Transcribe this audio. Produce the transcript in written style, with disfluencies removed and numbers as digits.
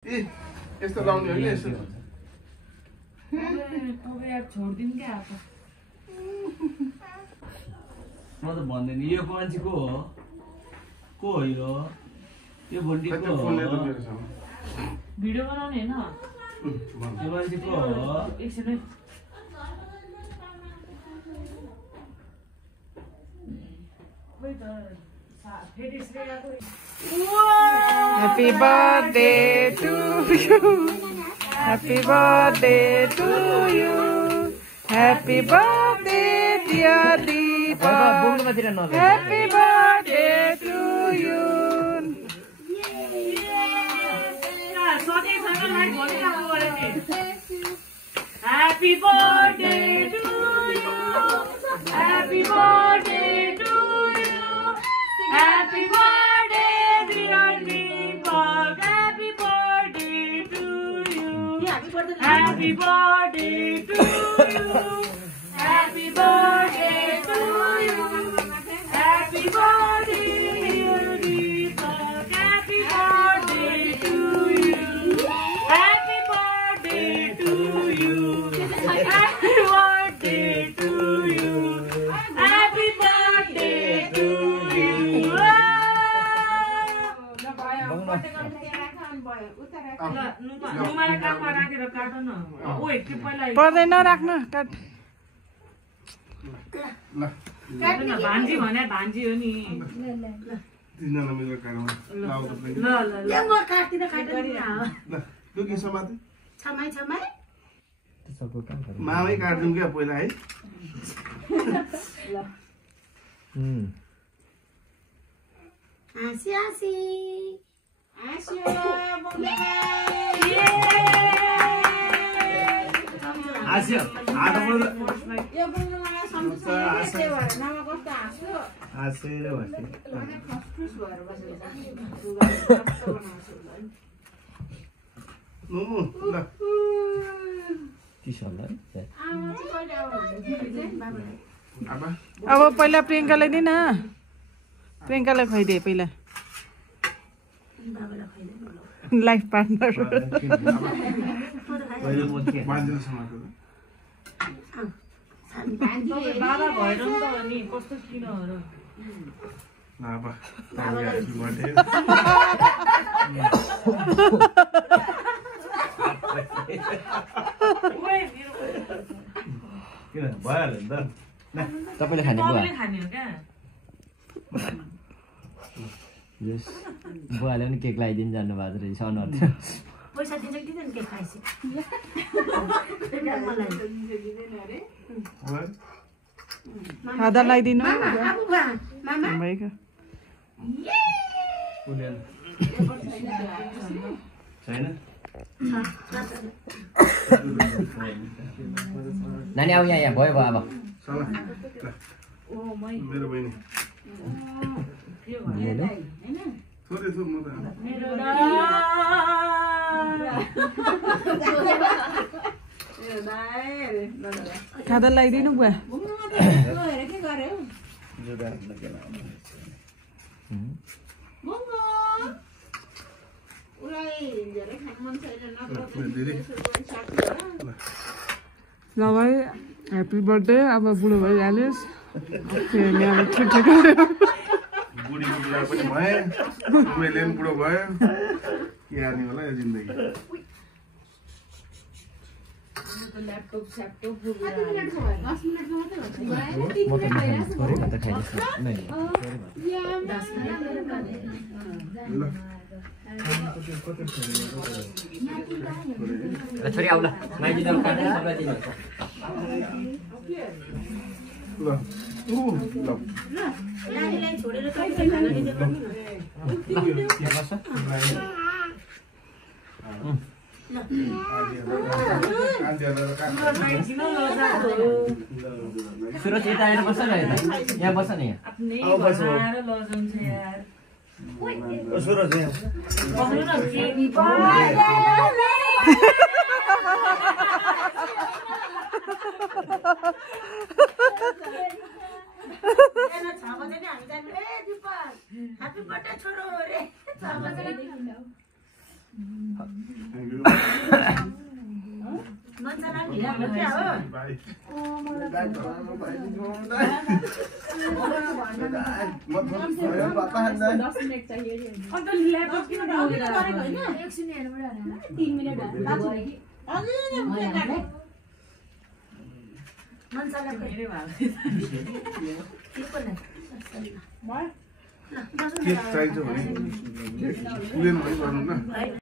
ए यस्तो लाउने हो नि यस्तो अब यार छोड्दिन क्या आप म त भन्दैन यो मान्छे को हो यो यो भोल्टी को हो भिडियो बनाउने हैन यो मान्छे को हो एकछिन Happy birthday to you. Happy birthday to you. Happy birthday dear Deepa. Happy birthday to you. Happy birthday to you. Happy birthday to you. Happy birthday dear Deepak. Happy birthday to you. Happy birthday to you. Happy birthday to you. Happy birthday dear Deepak. Happy birthday to you. Happy birthday to you. Happy birthday to you. Happy birthday to you. पर्दैन राख्न काट भान्जी भने भान्जी हो नि तिनजना मिलेर काटौँ ल म काट्दिन लुकी समाते छमाई छमाई मामै काट्दिउँ क्या पहिला है हाँसी हाँसी आस्यो आटा बोल यो बुङ्गामा सम्झिन्छ त्यही भएर नमा कस्तो हाँस्यो आसेर भन्छ खसखुस भएर बसेको मोमो ल चिसो होला है आमा चाहिँ कहिले आउनुहुन्छ बाबाले आबा अब पहिला प्रियङ्कालाई दिन प्रियङ्कालाई खुवाइदिए पहिला बाबालाई खुवाइदिनु लाइफ पार्टनर पहिले म के बाँधिनु समातो बाबा भएर नि त हो नि कस्तो किन हो र ल आबा ह्यापी बर्थडे किन भइहाल्यो नि त तपाईले खाने बुवा खाने हो क्या यस बुवाले पनि केक लगाइदिनु जानुभएको रहेछ अनुहार पैसा दिन्छ कि दिँदैन के खाएपछि खादा लगाइदिनु मामा भइगयो छैन नानी अब यहाँ भयो अब सला मेरो बहिनी थोरै थो म त खादा लगाइदिनु बुवा ल भाइ ह्याप्पी बर्थडे अब बुढो भइहाल्योस् अब ठुल्ठुलो बुढीको बुढा पनि भए मैले पनि बुढो भयो के हार्ने होला यो जिन्दगी ल्यापटप स्यापटप म त थोरै त खाइदिन्छु छोरी आउला माइजी दाल काटेर सबलाई दिनुहुन्छ ल ऊ ल नानीलाई छोडेर कहिले खाना दिँदै पनि के गर्छ सुरज यता आएर बस्छ न यता यहाँ बस्छ न यहाँ सुरज Happy birthday, छोरो रे। अन्त ल्यापटप किन लगेर के चाहिन्छ भने प्लेन पनि गर्नु न